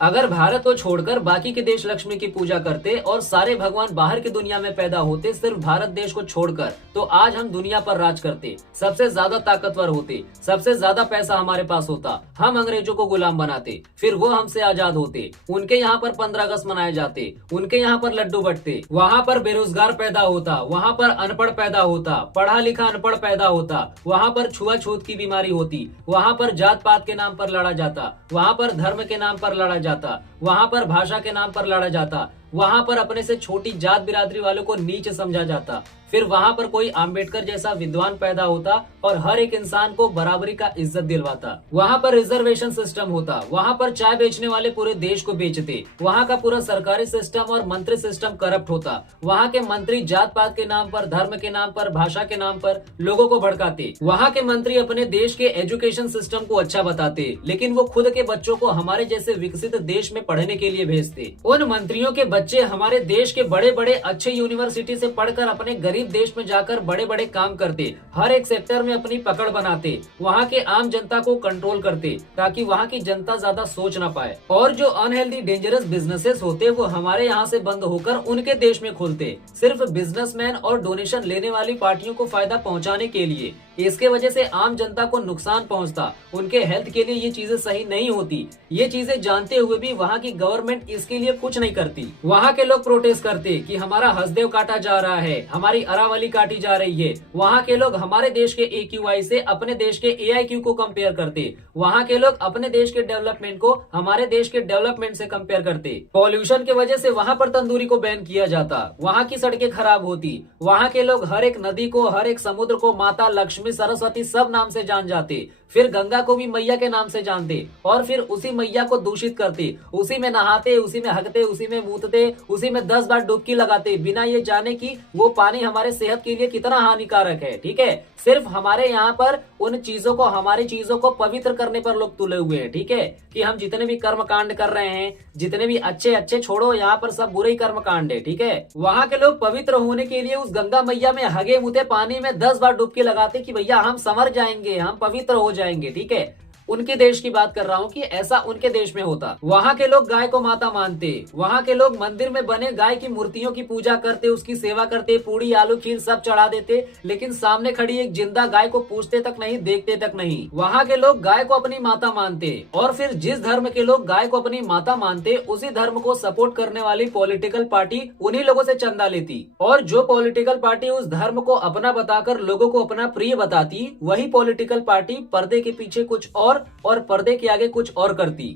अगर भारत को छोड़कर बाकी के देश लक्ष्मी की पूजा करते और सारे भगवान बाहर की दुनिया में पैदा होते सिर्फ भारत देश को छोड़कर, तो आज हम दुनिया पर राज करते, सबसे ज्यादा ताकतवर होते, सबसे ज्यादा पैसा हमारे पास होता, हम अंग्रेजों को गुलाम बनाते, फिर वो हमसे आजाद होते। उनके यहाँ पर 15 अगस्त मनाए जाते, उनके यहाँ पर लड्डू बंटते, वहाँ पर बेरोजगार पैदा होता, वहाँ पर अनपढ़ पैदा होता, पढ़ा लिखा अनपढ़ पैदा होता, वहाँ पर छुआछूत की बीमारी होती, वहाँ पर जात पात के नाम पर लड़ा जाता, वहाँ पर धर्म के नाम पर लड़ा जाता, वहाँ पर भाषा के नाम पर लड़ा जाता, वहाँ पर अपने से छोटी जात बिरादरी वालों को नीच समझा जाता, फिर वहाँ पर कोई आम्बेडकर जैसा विद्वान पैदा होता और हर एक इंसान को बराबरी का इज्जत दिलवाता। वहाँ पर रिजर्वेशन सिस्टम होता, वहाँ पर चाय बेचने वाले पूरे देश को बेचते, वहाँ का पूरा सरकारी सिस्टम और मंत्री सिस्टम करप्ट होता, वहाँ के मंत्री जात पात के नाम पर, धर्म के नाम पर, भाषा के नाम पर लोगों को भड़काते, वहाँ के मंत्री अपने देश के एजुकेशन सिस्टम को अच्छा बताते, लेकिन वो खुद के बच्चों को हमारे जैसे विकसित देश में पढ़ने के लिए भेजते। उन मंत्रियों के बच्चे हमारे देश के बड़े बड़े अच्छे यूनिवर्सिटी से पढ़कर अपने गरीब देश में जाकर बड़े बड़े काम करते, हर एक सेक्टर में अपनी पकड़ बनाते, वहाँ के आम जनता को कंट्रोल करते ताकि वहाँ की जनता ज्यादा सोच ना पाए, और जो अनहेल्दी डेंजरस बिजनेसेस होते वो हमारे यहाँ से बंद होकर उनके देश में खुलते, सिर्फ बिजनेसमैन और डोनेशन लेने वाली पार्टियों को फायदा पहुँचाने के लिए। इसके वजह से आम जनता को नुकसान पहुंचता, उनके हेल्थ के लिए ये चीजें सही नहीं होती। ये चीजें जानते हुए भी वहाँ की गवर्नमेंट इसके लिए कुछ नहीं करती। वहाँ के लोग प्रोटेस्ट करते कि हमारा हसदेव काटा जा रहा है, हमारी अरावली काटी जा रही है। वहाँ के लोग हमारे देश के AQI से अपने देश के AIQ को कंपेयर करते, वहाँ के लोग अपने देश के डेवलपमेंट को हमारे देश के डेवलपमेंट से कंपेयर करते। पॉल्यूशन की वजह से वहाँ पर तंदूरी को बैन किया जाता, वहाँ की सड़कें खराब होती, वहाँ के लोग हर एक नदी को, हर एक समुद्र को माता लक्ष्मी, सरस्वती सब नाम से जान जाते, फिर गंगा को भी मैया के नाम से जानते और फिर उसी मैया को दूषित करते, उसी में नहाते, उसी में हगते, उसी में मूतते, उसी में 10 बार डुबकी लगाते, बिना ये जाने कि वो पानी हमारे सेहत के लिए कितना हानिकारक है। ठीक है, सिर्फ हमारे यहाँ पर उन चीजों को, हमारी चीजों को पवित्र करने पर लोग तुले हुए हैं। ठीक है, कि हम जितने भी कर्म कांड कर रहे हैं, जितने भी अच्छे अच्छे छोड़ो, यहाँ पर सब बुरे ही कर्म कांड है। ठीक है, वहाँ के लोग पवित्र होने के लिए उस गंगा मैया में हगे मुते पानी में 10 बार डुबकी लगाते कि भैया हम संवर जाएंगे, हम पवित्र हो जाएंगे। ठीक है, उनके देश की बात कर रहा हूँ कि ऐसा उनके देश में होता। वहाँ के लोग गाय को माता मानते, वहाँ के लोग मंदिर में बने गाय की मूर्तियों की पूजा करते, उसकी सेवा करते, पूड़ी आलू खीर सब चढ़ा देते, लेकिन सामने खड़ी एक जिंदा गाय को पूछते तक नहीं, देखते तक नहीं। वहाँ के लोग गाय को अपनी माता मानते और फिर जिस धर्म के लोग गाय को अपनी माता मानते उसी धर्म को सपोर्ट करने वाली पॉलिटिकल पार्टी उन्हीं लोगों से चंदा लेती, और जो पॉलिटिकल पार्टी उस धर्म को अपना बताकर लोगों को अपना प्रिय बताती, वही पॉलिटिकल पार्टी पर्दे के पीछे कुछ और पर्दे के आगे कुछ और करती।